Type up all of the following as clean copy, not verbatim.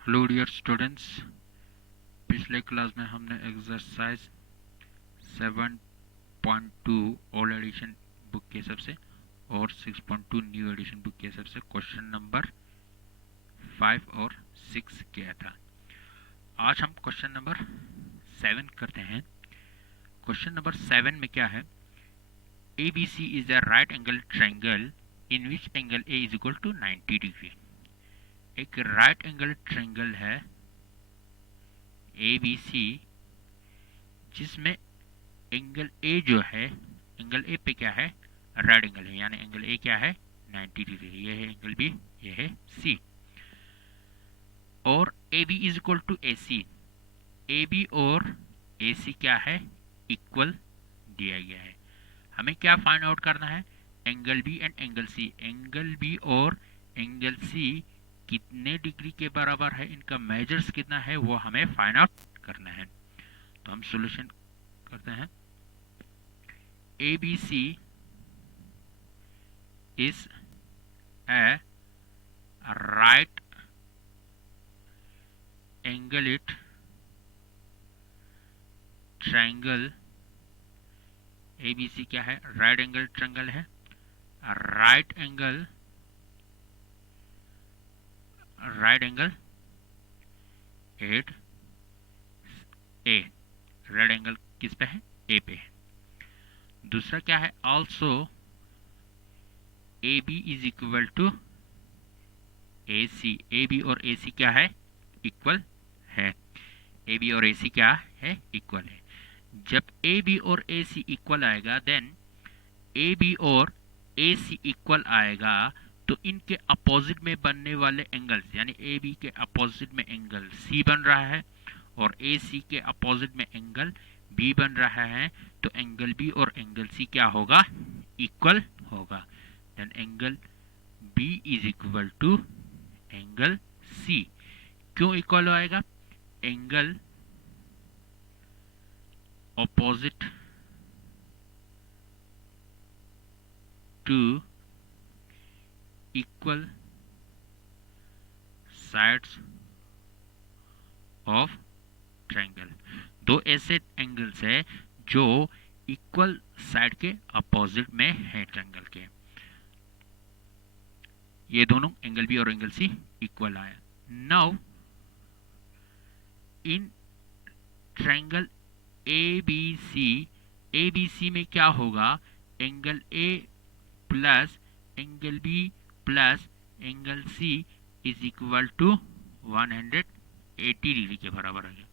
Hello dear students. पिछले class में हमने एक्सरसाइज 7.2 ओल्ड एडिशन बुक के हिसाब से और 6.2 न्यू एडिशन बुक के हिसाब से क्वेश्चन नंबर 5 और 6 किया था। आज हम क्वेश्चन नंबर 7 करते हैं। क्वेश्चन नंबर 7 में क्या है? ABC is a right angle triangle in which angle A is equal to 90 degree. एक राइट एंगल ट्रायंगल है ABC जिसमें एंगल ए जो है, एंगल ए पे क्या है? राइट एंगल है, यानी एंगल ए क्या है? 90 डिग्री। ये है एंगल बी, ये है सी। और A B is equal to A C. A B और ए सी क्या है? इक्वल दिया गया है। हमें क्या फाइंड आउट करना है? Angle B and angle C. Angle B और एंगल सी कितने डिग्री के बराबर है, इनका मेजर्स कितना है, वो हमें फाइंड आउट करना है। तो हम सॉल्यूशन करते हैं। ABC is a right angled triangle। ABC क्या है? राइट एंगल ट्रायंगल है। Right angle at A. Right angle किस पे है? ए पे है। दूसरा क्या है? Also A B is equal to A C. A B और ए सी क्या है? इक्वल है। ए बी और ए सी क्या है? इक्वल है। जब ए बी और ए सी इक्वल आएगा, देन ए बी और ए सी इक्वल आएगा, तो इनके अपोजिट में बनने वाले एंगल्स, यानी ए बी के अपोजिट में एंगल सी बन रहा है और ए सी के अपोजिट में एंगल बी बन रहा है, तो एंगल बी और एंगल सी क्या होगा? इक्वल होगा। Then angle B is equal to angle C. क्यों इक्वल आएगा? Angle opposite to equal sides of triangle. दो ऐसे एंगल्स है जो इक्वल साइड के अपोजिट में है ट्रायंगल के। ये दोनों एंगल बी और एंगल सी इक्वल आया। Now in triangle A B C में क्या होगा? Angle A plus angle B plus angle C is equal to 180 degree के बराबर है।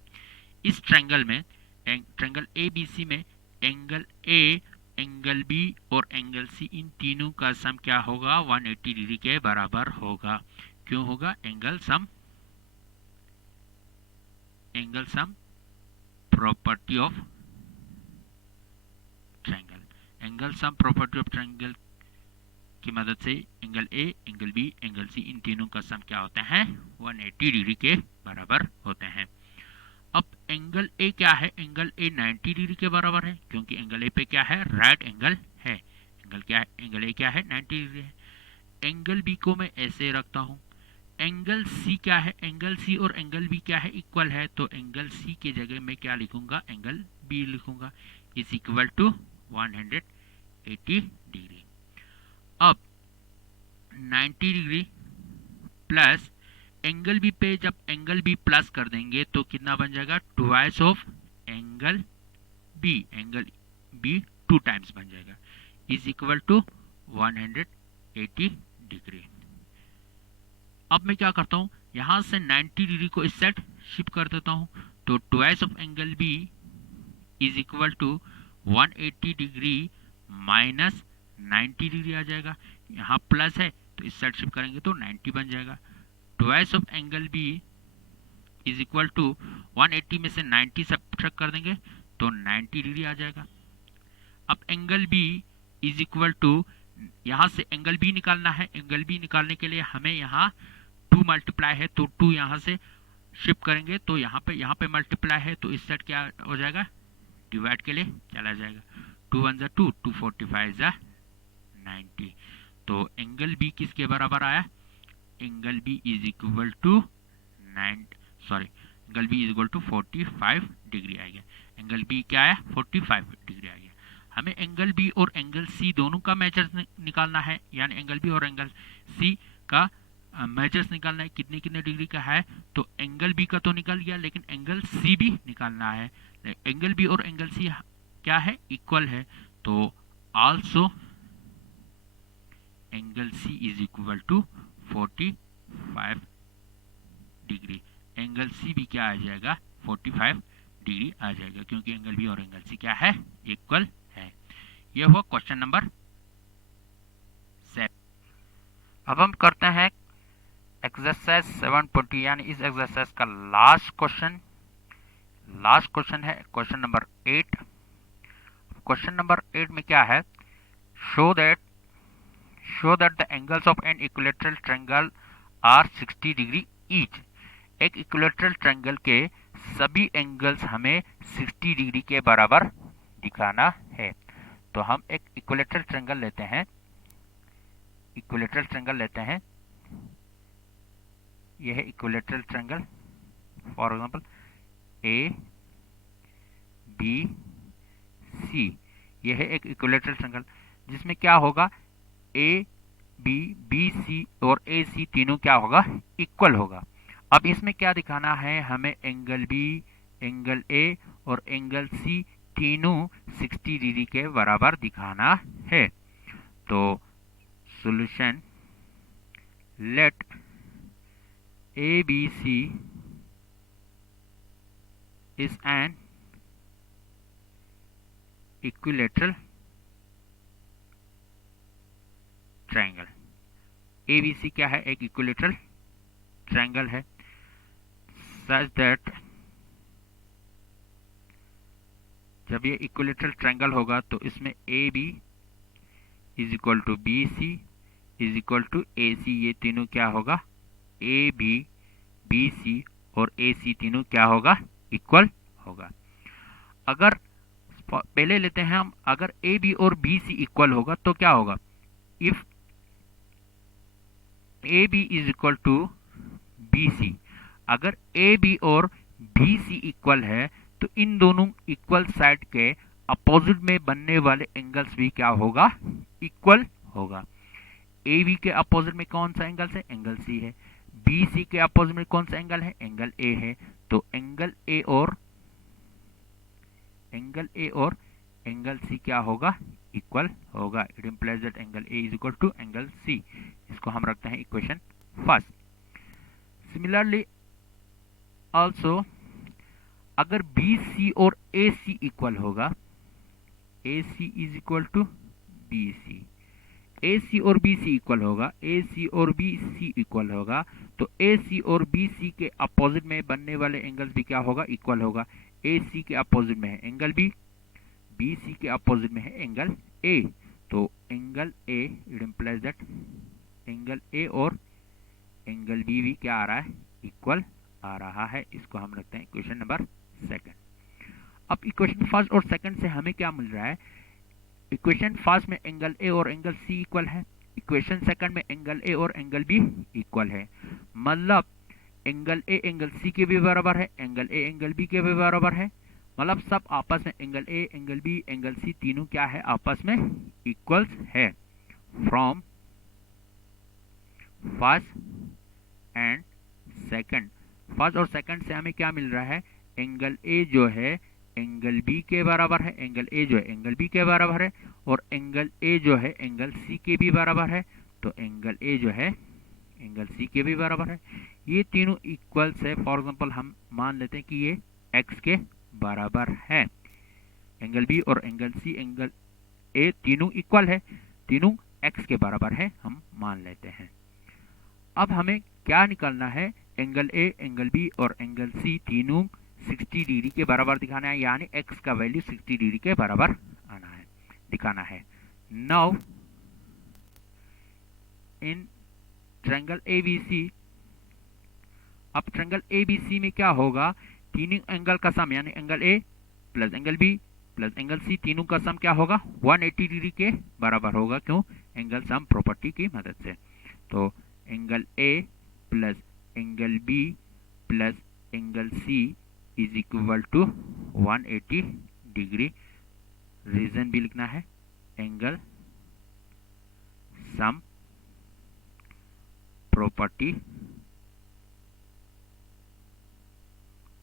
इस ट्रायंगल में, ट्रायंगल ए बी सी में, एंगल ए, एंगल बी और एंगल सी, इन तीनों का सम क्या होगा? 180 डिग्री के बराबर होगा। क्यों होगा? Angle sum property of triangle. Angle sum property of triangle की मदद से angle A, angle B, angle C, इन तीनों का सम क्या होता है? 180 डिग्री के बराबर होते हैं। अब एंगल ए क्या है? एंगल ए 90 डिग्री के बराबर है, क्योंकि एंगल ए पे क्या है? राइट एंगल है। एंगल क्या है? एंगल ए क्या है? 90 डिग्री है। एंगल बी को मैं ऐसे रखता हूं। एंगल सी क्या है? एंगल सी और एंगल बी क्या है? इक्वल है, तो एंगल सी की जगह मैं क्या लिखूंगा? एंगल बी लिखूंगा, इज इक्वल टू 180 डिग्री। अब 90 डिग्री प्लस एंगल बी पे जब एंगल बी प्लस कर देंगे तो कितना बन जाएगा? Twice of angle B. Angle B 2 times बन जाएगा, इज इक्वल टू 180 डिग्री। अब मैं क्या करता हूं? यहां से 90 डिग्री को इस साइड शिफ्ट कर देता हूं, तो twice of angle B is equal to 180 degree minus 90 degree आ जाएगा। यहाँ प्लस है तो इस साइड शिफ्ट करेंगे तो 90 बन जाएगा। Twice of angle B is equal to 180 में से 90 सब्ट्रैक्ट कर देंगे तो 90 डिग्री आ जाएगा। अब angle B is equal to, यहाँ से एंगल बी निकालना है। एंगल बी निकालने के लिए हमें यहाँ 2 मल्टीप्लाई है, तो 2 यहाँ से शिफ्ट करेंगे तो यहाँ पे मल्टीप्लाई है, तो इस साइड क्या हो जाएगा? डिवाइड के लिए चला जाएगा। 2 1 जा 2, 2 45 जा 90। तो एंगल बी किसके बराबर आया? Angle B is equal to 9 sorry angle B is equal to 45 degree आ गया। एंगल बी क्या है 45 डिग्री आ गया। हमें एंगल बी और एंगल सी दोनों का मेजर्स निकालना है, यानी एंगल बी और एंगल सी का मेजर्स निकालना है कितने कितने डिग्री का है। तो एंगल बी का तो निकल गया, लेकिन एंगल सी भी निकालना है। एंगल बी और एंगल सी क्या है इक्वल है, तो also angle C is equal to 45 degree. Angle C भी क्या आ जाएगा 45 डिग्री आ जाएगा, क्योंकि एंगल बी और एंगल सी क्या है इक्वल है। ये हुआ क्वेश्चन नंबर 7। अब हम करते हैं एक्सरसाइज 7.20, यानी इस एक्सरसाइज का लास्ट क्वेश्चन है क्वेश्चन नंबर 8। क्वेश्चन नंबर 8 में क्या है, show that the angles of an equilateral triangle are 60 degree each. एक इक्विलैटरल ट्रायंगल के सभी एंगल्स हमें 60 डिग्री के बराबर दिखाना है। तो हम एक इक्विलैटरल ट्रायंगल लेते हैं, यह है equilateral triangle, for example A B C. यह है एक इक्विलैटरल ट्रायंगल जिसमें क्या होगा, ए बी सी और ए सी तीनों क्या होगा इक्वल होगा। अब इसमें क्या दिखाना है, हमें एंगल बी, एंगल ए और एंगल सी तीनों 60 डिग्री के बराबर दिखाना है। तो solution, let ABC is an equilateral triangle। ABC क्या है, एक इक्विलैटरल ट्रायंगल है, such that जब ये इक्विलैटरल ट्रायंगल होगा तो इसमें AB is equal to BC is equal to AC। ये तीनों क्या होगा, AB BC और AC तीनों क्या होगा इक्वल होगा। अगर पहले लेते हैं हम, अगर AB और BC इक्वल होगा तो क्या होगा, if AB is equal to BC, अगर AB और BC इक्वल है तो इन दोनों इक्वल साइड के अपोजिट में बनने वाले एंगल्स भी क्या होगा इक्वल होगा। AB के अपोजिट में कौन सा एंगल है, एंगल C है। BC के अपोजिट में कौन सा एंगल है, एंगल A है। तो एंगल A और एंगल C क्या होगा इक्वल होगा। It implies that angle A is equal to angle C। इसको हम रखते हैं इक्वेशन फर्स्ट। सिमिलरली आल्सो अगर BC और AC इक्वल होगा, AC is equal to BC, AC और BC इक्वल होगा, AC और BC इक्वल होगा, तो AC और BC के अपोजिट में बनने वाले एंगल्स भी क्या होगा इक्वल होगा। AC के अपोजिट में है एंगल B, BC के अपोजिट में है एंगल A, तो angle A, it implies that angle A और एंगल B भी क्या आ रहा है इक्वल आ रहा है। इसको हम रखते हैं इक्वेशन नंबर 2। अब इक्वेशन फर्स्ट और सेकंड से हमें क्या मिल रहा है, इक्वेशन फर्स्ट में एंगल A और एंगल C इक्वल है, इक्वेशन सेकंड में एंगल A और एंगल B इक्वल है। मतलब एंगल A एंगल C के भी बराबर है, एंगल A एंगल B के भी बराबर है। मतलब सब आपस में angle A angle B angle C तीनों क्या है आपस में इक्वल्स है। From first and second, first और सेकंड से हमें क्या मिल रहा है, एंगल A जो है एंगल B के बराबर है, एंगल A जो है एंगल B के बराबर है, और एंगल A जो है एंगल C के भी बराबर है। तो एंगल A जो है एंगल C के भी बराबर है। ये तीनों इक्वल्स है। फॉर एग्जांपल हम मान लेते हैं कि ये x के बराबर है। एंगल B और एंगल C एंगल A तीनों इक्वल है, तीनों x के बराबर है हम मान लेते हैं। अब हमें क्या निकालना है, एंगल A एंगल B और एंगल C तीनों 60 डिग्री के बराबर दिखाना है, यानी x का वैल्यू 60 डिग्री के बराबर आना है, दिखाना है। नाउ इन ट्रायंगल ABC, अब ट्रायंगल ABC में क्या होगा, तीनों एंगल का सम यानी angle A plus angle B plus angle C तीनों का सम क्या होगा 180 डिग्री के बराबर होगा। क्यों, एंगल सम प्रॉपर्टी की मदद से। तो angle A plus angle B plus angle C is equal to 180 degree. Reason भी लिखना है, angle sum property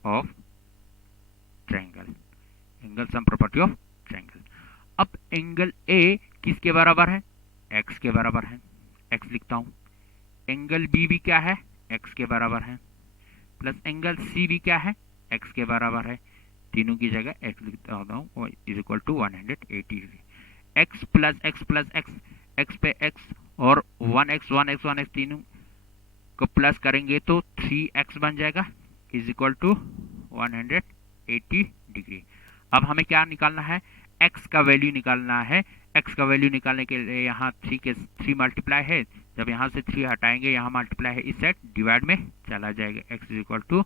of triangle, angle sum property of triangle. अब एंगल ए किसके बराबर है? एक्स के बराबर है, एक्स लिखता हूं। एंगल बी भी क्या है? एक्स के बराबर है, प्लस एंगल सी भी क्या है? एक्स के बराबर है। तीनों की जगह एक्स लिखता हूँ, is equal to 180 degree. X plus X plus X, X पे एक्स और 1x 1x 1x तीनों को प्लस करेंगे तो 3x बन जाएगा, इज इक्वल टू 180 डिग्री। अब हमें क्या निकालना है? x का वैल्यू निकालना है। x का वैल्यू निकालने के लिए यहाँ 3 मल्टीप्लाई है, जब यहाँ से 3 हटाएंगे यहाँ मल्टीप्लाई है, इस साइड डिवाइड में चला जाएगा। x is equal to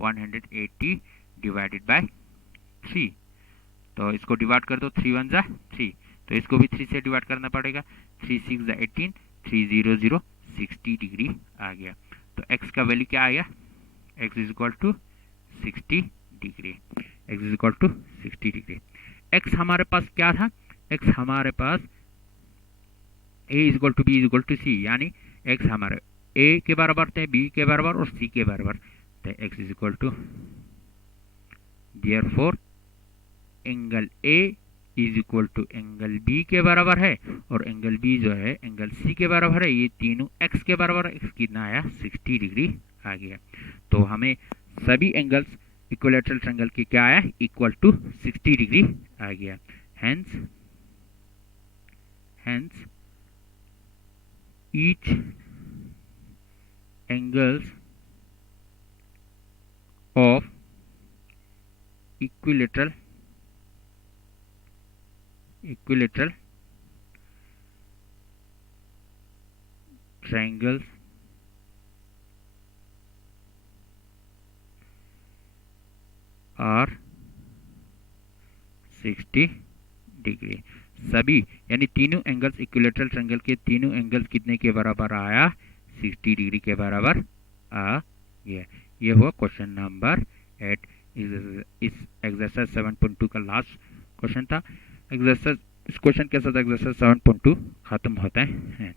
180 divided by 3। तो इसको डिवाइड कर दो, 3 1 जा 3, तो इसको भी 3 से डिवाइड करना पड़ेगा। 3 6 जा 18, 3 0 0 60 डिग्री आ गया। तो x का वैल्यू क्या आ गया? x is equal to 60 degree, x is equal to 60 degree. x हमारे पास क्या था? x हमारे पास a is equal to b is equal to c, यानी x हमारे a के बराबर थे, b के बराबर और c के बराबर। तो x is equal to, therefore angle a is equal to angle b के बराबर है, और एंगल b जो है एंगल c के बराबर है। ये तीनों x के बराबर है, x कितना आया? 60 डिग्री आ गया। तो हमें सभी एंगल्स इक्विलैटरल ट्रायंगल की क्या आया? इक्वल टू 60 डिग्री आ गया। Hence each angles of equilateral triangles are 60 degree. सभी यानी तीनों एंगल्स इक्विलैटरल ट्रायंगल के तीनों एंगल्स कितने के बराबर आया? 60 डिग्री के बराबर आ गया। ये हुआ क्वेश्चन नंबर 8। इस एक्सरसाइज 7.2 का लास्ट क्वेश्चन था। एक्सरसाइज इस क्वेश्चन के साथ एक्सरसाइज 7.2 खत्म होता है।